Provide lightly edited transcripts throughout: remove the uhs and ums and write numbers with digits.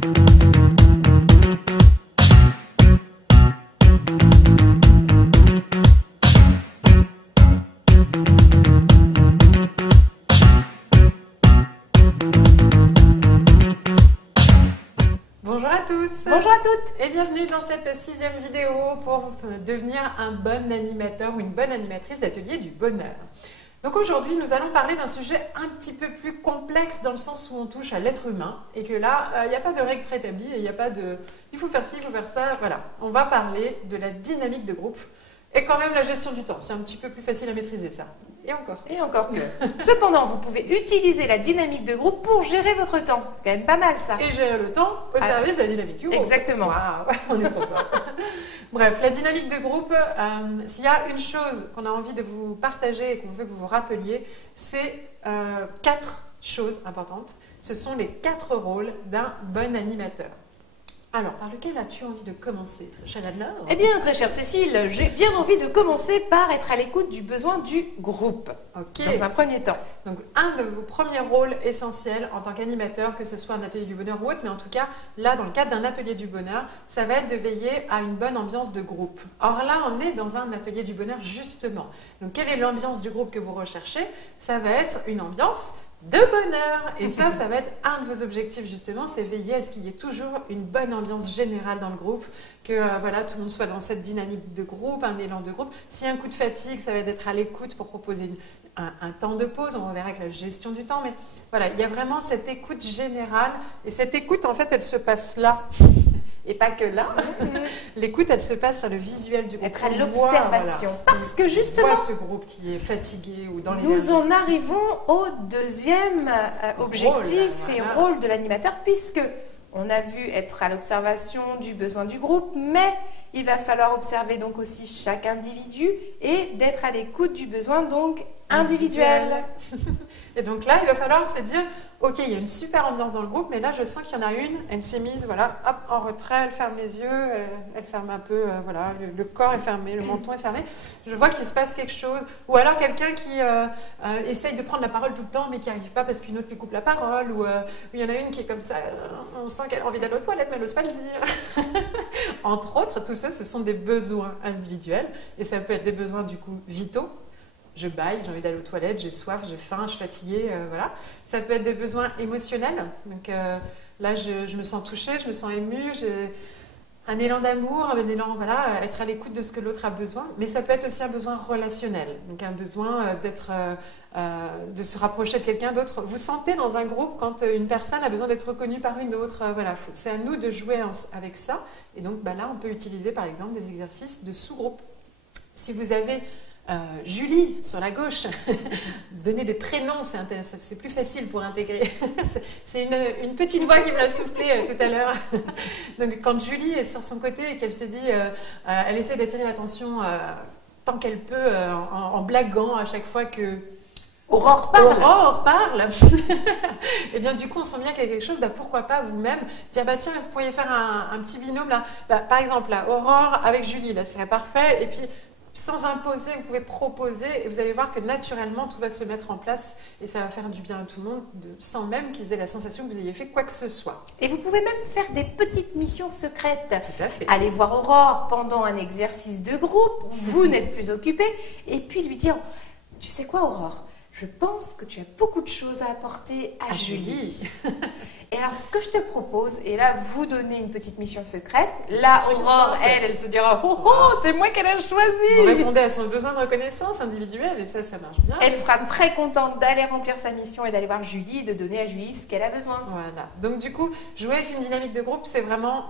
Bonjour à tous. Bonjour à toutes. Et bienvenue dans cette 6e vidéo pour devenir un bon animateur ou une bonne animatrice d'atelier du bonheur. Donc aujourd'hui, nous allons parler d'un sujet un petit peu plus complexe dans le sens où on touche à l'être humain et que là, il n'y a pas de règles préétablies et il n'y a pas de « il faut faire ci, il faut faire ça ». Voilà, on va parler de la dynamique de groupe et quand même la gestion du temps. C'est un petit peu plus facile à maîtriser ça. Et encore. Et encore mieux. Cependant, vous pouvez utiliser la dynamique de groupe pour gérer votre temps. C'est quand même pas mal ça. Et gérer le temps au service de la dynamique du groupe. Exactement. Waouh, on est trop fort. Bref, la dynamique de groupe, s'il y a une chose qu'on a envie de vous partager et qu'on veut que vous vous rappeliez, c'est 4 choses importantes. Ce sont les 4 rôles d'un bon animateur. Alors, par lequel as-tu envie de commencer, très chère Adler? Eh bien, très chère Cécile, j'ai bien envie de commencer par être à l'écoute du besoin du groupe. Ok. Dans un premier temps. Donc, un de vos premiers rôles essentiels en tant qu'animateur, que ce soit un atelier du bonheur ou autre, mais en tout cas, là, dans le cadre d'un atelier du bonheur, ça va être de veiller à une bonne ambiance de groupe. Or là, on est dans un atelier du bonheur, justement. Donc, quelle est l'ambiance du groupe que vous recherchez? Ça va être une ambiance de bonheur. Et ça va être un de vos objectifs justement, c'est veiller à ce qu'il y ait toujours une bonne ambiance générale dans le groupe, que voilà, tout le monde soit dans cette dynamique de groupe, un élan de groupe. S'il y a un coup de fatigue, ça va être d'être à l'écoute pour proposer un temps de pause, on verra avec la gestion du temps, mais voilà, il y a vraiment cette écoute générale, et cette écoute en fait, elle se passe là. Et pas que là. L'écoute, elle se passe sur le visuel du groupe. Être à l'observation. Voilà. Parce que justement, on voit ce groupe qui est fatigué ou dans les nous en arrivons au deuxième objectif et rôle de l'animateur, puisque on a vu être à l'observation du besoin du groupe, mais il va falloir observer donc aussi chaque individu et d'être à l'écoute du besoin donc individuel. Et donc là, il va falloir se dire, ok, il y a une super ambiance dans le groupe, mais là, je sens qu'il y en a une, elle s'est mise, voilà, hop, en retrait, elle ferme les yeux, elle ferme un peu, voilà, le corps est fermé, le menton est fermé. Je vois qu'il se passe quelque chose. Ou alors quelqu'un qui essaye de prendre la parole tout le temps, mais qui n'y arrive pas parce qu'une autre lui coupe la parole. Ou il y en a une qui est comme ça, on sent qu'elle a envie d'aller aux toilettes, mais elle n'ose pas le dire. Entre autres, tout ça, ce sont des besoins individuels. Et ça peut être des besoins, du coup, vitaux. Je bâille, j'ai envie d'aller aux toilettes, j'ai soif, j'ai faim, je suis fatiguée, voilà. Ça peut être des besoins émotionnels. Donc là, je me sens touchée, je me sens émue, j'ai un élan d'amour, un élan, voilà, être à l'écoute de ce que l'autre a besoin. Mais ça peut être aussi un besoin relationnel, donc un besoin de se rapprocher de quelqu'un d'autre. Vous sentez dans un groupe quand une personne a besoin d'être reconnue par une autre, voilà. C'est à nous de jouer avec ça. Et donc là, on peut utiliser par exemple des exercices de sous-groupe. Si vous avez Julie sur la gauche, donner des prénoms, c'est plus facile pour intégrer. C'est une petite voix qui me l'a soufflé tout à l'heure. Donc quand Julie est sur son côté et qu'elle se dit, elle essaie d'attirer l'attention tant qu'elle peut en blaguant à chaque fois que Aurore parle. Aurore parle. Et bien du coup on sent bien qu'il y a quelque chose, pourquoi pas vous-même dire tiens, vous pourriez faire un petit binôme là, par exemple là, Aurore avec Julie, là c'est parfait, et puis sans imposer, vous pouvez proposer et vous allez voir que naturellement tout va se mettre en place et ça va faire du bien à tout le monde sans même qu'ils aient la sensation que vous ayez fait quoi que ce soit. Et vous pouvez même faire des petites missions secrètes. Tout à fait. Allez voir Aurore pendant un exercice de groupe, vous n'êtes plus occupé, et puis lui dire, tu sais quoi Aurore, je pense que tu as beaucoup de choses à apporter à Julie. Et alors, ce que je te propose, et là, vous donnez une petite mission secrète. Là, Aurore, elle se dira, oh, c'est moi qu'elle a choisi. Vous répondez à son besoin de reconnaissance individuelle, et ça marche bien. Elle sera très contente d'aller remplir sa mission et d'aller voir Julie, et de donner à Julie ce qu'elle a besoin. Voilà. Donc, du coup, jouer avec une dynamique de groupe, c'est vraiment,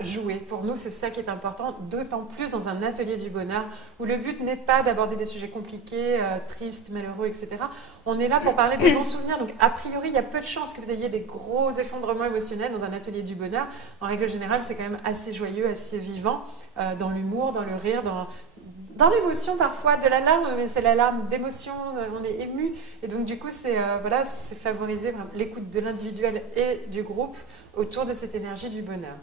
jouer. Pour nous, c'est ça qui est important, d'autant plus dans un atelier du bonheur, où le but n'est pas d'aborder des sujets compliqués, tristes, malheureux, etc. On est là pour parler des bons souvenirs. Donc, a priori, il y a peu de chances que vous ayez des gros effondrements émotionnels dans un atelier du bonheur. En règle générale, c'est quand même assez joyeux, assez vivant, dans l'humour, dans le rire, dans l'émotion parfois, de la larme, mais c'est la larme d'émotion, on est ému. Et donc, du coup, c'est favoriser l'écoute de l'individuel et du groupe autour de cette énergie du bonheur.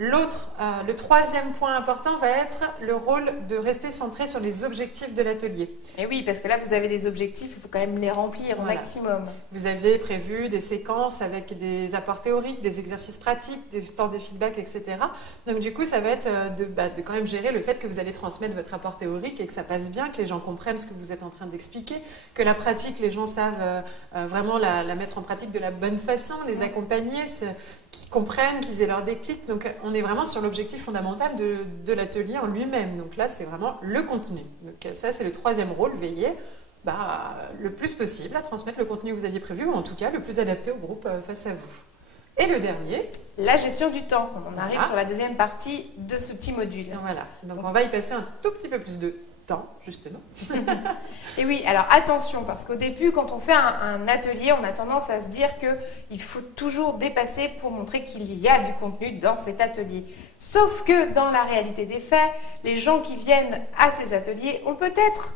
Le troisième point important va être le rôle de rester centré sur les objectifs de l'atelier. Et oui, parce que là, vous avez des objectifs, il faut quand même les remplir au maximum. Vous avez prévu des séquences avec des apports théoriques, des exercices pratiques, des temps de feedback, etc. Donc du coup, ça va être de quand même gérer le fait que vous allez transmettre votre apport théorique et que ça passe bien, que les gens comprennent ce que vous êtes en train d'expliquer, que la pratique, les gens savent vraiment la mettre en pratique de la bonne façon, les accompagner, qu'ils comprennent, qu'ils aient leur déclic. Donc on est vraiment sur l'objectif fondamental de l'atelier en lui-même. Donc là, c'est vraiment le contenu. Donc ça, c'est le troisième rôle, veiller le plus possible à transmettre le contenu que vous aviez prévu, ou en tout cas le plus adapté au groupe face à vous. Et le dernier, la gestion du temps. On arrive sur la deuxième partie de ce petit module. Voilà, donc on va y passer un tout petit peu plus de temps, justement. Et oui, alors attention, parce qu'au début, quand on fait un atelier, on a tendance à se dire qu'il faut toujours dépasser pour montrer qu'il y a du contenu dans cet atelier. Sauf que dans la réalité des faits, les gens qui viennent à ces ateliers ont peut-être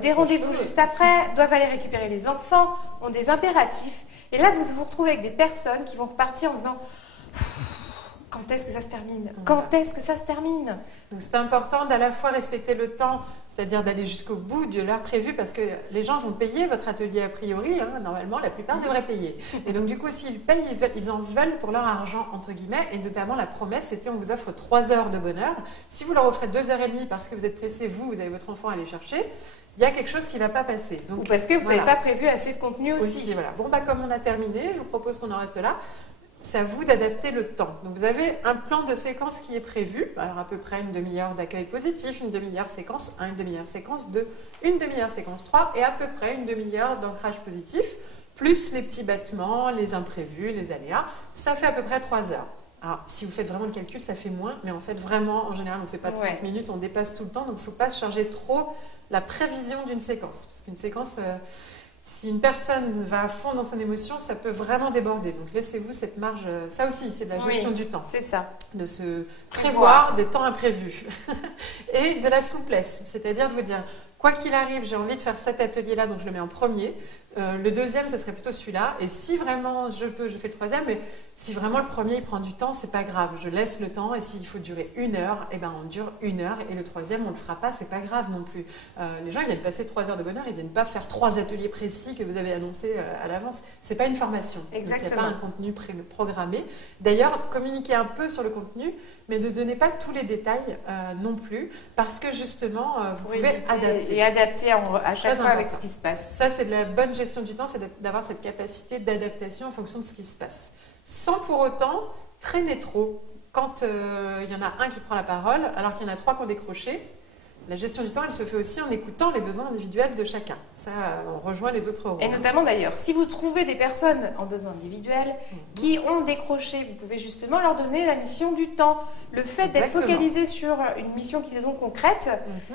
des rendez-vous juste après, doivent aller récupérer les enfants, ont des impératifs. Et là, vous vous retrouvez avec des personnes qui vont repartir en disant... Quand est-ce que ça se termine? Quand est-ce que ça se termine? Donc c'est important d'à la fois respecter le temps, c'est-à-dire d'aller jusqu'au bout de l'heure prévue, parce que les gens vont payer votre atelier a priori, normalement la plupart devraient payer. Et donc du coup, s'ils payent, ils en veulent pour leur argent, entre guillemets, et notamment la promesse, c'était on vous offre 3 heures de bonheur. Si vous leur offrez 2h30 parce que vous êtes pressé, vous avez votre enfant à aller chercher, il y a quelque chose qui ne va pas passer. Donc, ou parce que vous n'avez pas prévu assez de contenu aussi. Voilà. Bon, comme on a terminé, je vous propose qu'on en reste là. C'est à vous d'adapter le temps. Donc vous avez un plan de séquence qui est prévu, alors à peu près une demi-heure d'accueil positif, une demi-heure séquence 1, une demi-heure séquence 2, une demi-heure séquence 3 et à peu près une demi-heure d'ancrage positif, plus les petits battements, les imprévus, les aléas. Ça fait à peu près 3 heures. Alors, si vous faites vraiment le calcul, ça fait moins, mais en fait, vraiment, en général, on ne fait pas 30 minutes, on dépasse tout le temps, donc il ne faut pas charger trop la prévision d'une séquence. Parce qu'une séquence... si une personne va à fond dans son émotion, ça peut vraiment déborder. Donc laissez-vous cette marge. Ça aussi, c'est de la gestion du temps. C'est ça. De se prévoir des temps imprévus. Et de la souplesse. C'est-à-dire de vous dire, quoi qu'il arrive, j'ai envie de faire cet atelier-là, donc je le mets en premier. Le deuxième, ce serait plutôt celui-là. Et si vraiment je peux, je fais le troisième. Mais si vraiment le premier, il prend du temps, c'est pas grave. Je laisse le temps. Et s'il faut durer 1 heure, eh ben on dure 1 heure. Et le troisième, on le fera pas. C'est pas grave non plus. Les gens, ils viennent passer 3 heures de bonheur. Ils viennent pas faire 3 ateliers précis que vous avez annoncés à l'avance. C'est pas une formation. Exactement. Donc, il n'y a pas un contenu programmé. D'ailleurs, communiquez un peu sur le contenu, mais ne donnez pas tous les détails non plus, parce que justement, vous pouvez adapter. Et adapter à chaque fois avec ce qui se passe. Ça, c'est de la bonne gestion du temps, c'est d'avoir cette capacité d'adaptation en fonction de ce qui se passe. Sans pour autant traîner trop. Quand il y en a un qui prend la parole, alors qu'il y en a 3 qui ont décroché, la gestion du temps, elle se fait aussi en écoutant les besoins individuels de chacun. Ça, on rejoint les autres rôles. Et notamment d'ailleurs, si vous trouvez des personnes en besoin individuel qui ont décroché, vous pouvez justement leur donner la mission du temps. Le fait d'être focalisé sur une mission qu'ils ont concrète,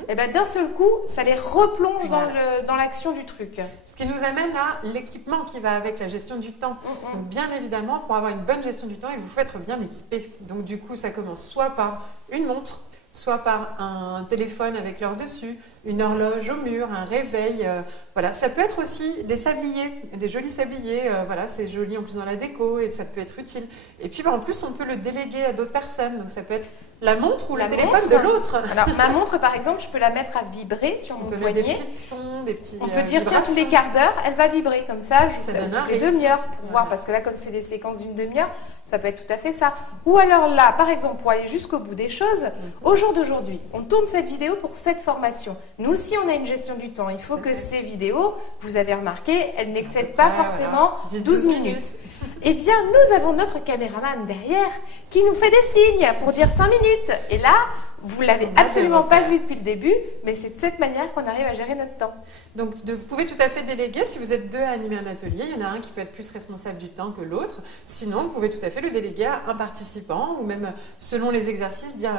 et ben d'un seul coup, ça les replonge dans l'action du truc. Ce qui nous amène à l'équipement qui va avec la gestion du temps. Donc, bien évidemment, pour avoir une bonne gestion du temps, il vous faut être bien équipé. Donc du coup, ça commence soit par une montre, soit par un téléphone avec l'heure dessus, une horloge au mur, un réveil. Voilà. Ça peut être aussi des sabliers, des jolis sabliers. Voilà, c'est joli en plus dans la déco et ça peut être utile. Et puis en plus, on peut le déléguer à d'autres personnes. Donc ça peut être la montre ou le téléphone de l'autre. Alors ma montre, par exemple, je peux la mettre à vibrer sur mon poignet. Des petits sons, des petits. On peut dire tiens, tous les quarts d'heure, elle va vibrer comme ça, toutes les demi-heures pour voir, parce que là, comme c'est des séquences d'une demi-heure, ça peut être tout à fait ça. Ou alors là, par exemple, pour aller jusqu'au bout des choses, au jour d'aujourd'hui, on tourne cette vidéo pour cette formation. Nous aussi, on a une gestion du temps. Il faut que ces vidéos, vous avez remarqué, elles n'excèdent pas forcément 12 minutes. Eh bien, nous avons notre caméraman derrière qui nous fait des signes pour dire 5 minutes. Et là, vous ne l'avez absolument pas vu depuis le début, mais c'est de cette manière qu'on arrive à gérer notre temps. Donc, vous pouvez tout à fait déléguer. Si vous êtes 2 à animer un atelier, il y en a un qui peut être plus responsable du temps que l'autre. Sinon, vous pouvez tout à fait le déléguer à un participant ou même, selon les exercices, dire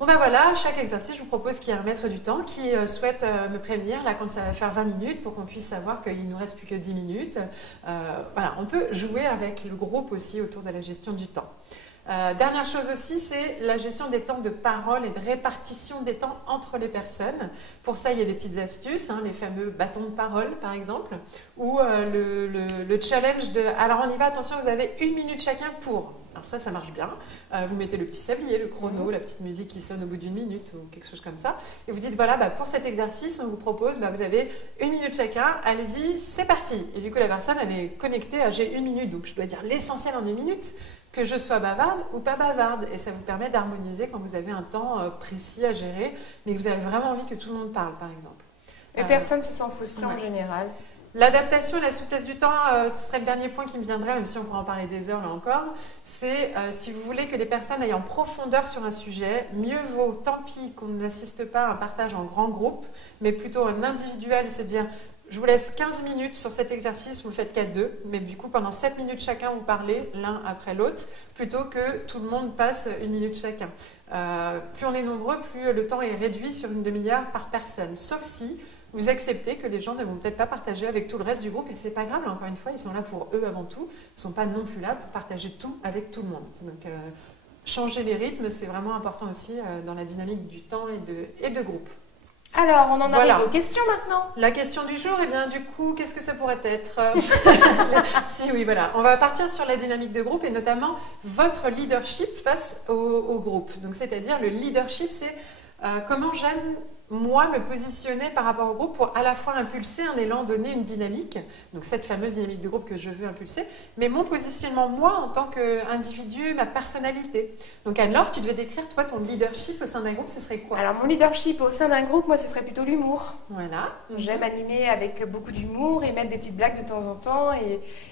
bon ben voilà, chaque exercice, je vous propose qu'il y ait un maître du temps qui souhaite me prévenir là quand ça va faire 20 minutes pour qu'on puisse savoir qu'il ne nous reste plus que 10 minutes. Voilà, on peut jouer avec le groupe aussi autour de la gestion du temps. Dernière chose aussi, c'est la gestion des temps de parole et de répartition des temps entre les personnes. Pour ça, il y a des petites astuces, les fameux bâtons de parole par exemple, ou le challenge de « alors on y va, attention, vous avez 1 minute chacun pour ». Alors ça marche bien. Vous mettez le petit sablier, le chrono, la petite musique qui sonne au bout d'une minute ou quelque chose comme ça. Et vous dites, voilà, pour cet exercice, on vous propose, vous avez 1 minute chacun, allez-y, c'est parti. Et du coup, la personne, elle est connectée à j'ai 1 minute, donc je dois dire l'essentiel en 1 minute, que je sois bavarde ou pas bavarde. Et ça vous permet d'harmoniser quand vous avez un temps précis à gérer, mais que vous avez vraiment envie que tout le monde parle, par exemple. Et personne ne se sent frustré en général. L'adaptation et la souplesse du temps, ce serait le dernier point qui me viendrait, même si on pourrait en parler des heures là encore. C'est si vous voulez que les personnes aillent en profondeur sur un sujet, mieux vaut, tant pis qu'on n'assiste pas à un partage en grand groupe, mais plutôt un individuel, se dire je vous laisse 15 minutes sur cet exercice, vous le faites qu'à 2, mais du coup pendant 7 minutes chacun vous parlez l'un après l'autre, plutôt que tout le monde passe 1 minute chacun. Plus on est nombreux, plus le temps est réduit sur une demi-heure par personne, sauf si vous acceptez que les gens ne vont peut-être pas partager avec tout le reste du groupe, et c'est pas grave, encore une fois, ils sont là pour eux avant tout, ils ne sont pas non plus là pour partager tout avec tout le monde. Donc changer les rythmes, c'est vraiment important aussi dans la dynamique du temps et de groupe. Alors, on en arrive aux questions maintenant. La question du jour, du coup, qu'est-ce que ça pourrait être? Si oui, voilà. On va partir sur la dynamique de groupe et notamment votre leadership face au groupe. Donc, c'est-à-dire le leadership, c'est comment j'aime moi me positionner par rapport au groupe pour à la fois impulser un élan, donner une dynamique, donc cette fameuse dynamique de groupe que je veux impulser, mais mon positionnement moi en tant qu'individu, ma personnalité. Donc Anne-Laure, si tu devais décrire toi ton leadership au sein d'un groupe, ce serait quoi? Alors mon leadership au sein d'un groupe, moi ce serait plutôt l'humour. Voilà. J'aime animer avec beaucoup d'humour et mettre des petites blagues de temps en temps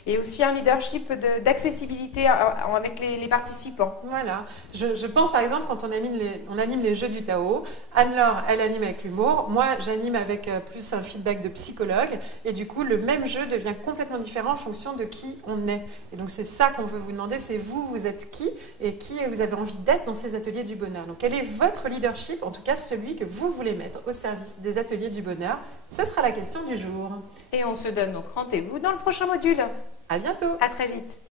et aussi un leadership d'accessibilité avec les participants. Voilà. Je pense par exemple quand on anime les jeux du Tao, Anne-Laure, elle anime avec l'humour, moi j'anime avec plus un feedback de psychologue et du coup le même jeu devient complètement différent en fonction de qui on est. Et donc c'est ça qu'on veut vous demander, c'est vous êtes qui et qui vous avez envie d'être dans ces ateliers du bonheur. Donc quel est votre leadership, en tout cas celui que vous voulez mettre au service des ateliers du bonheur? Ce sera la question du jour. Et on se donne donc rendez-vous dans le prochain module. À bientôt. À très vite.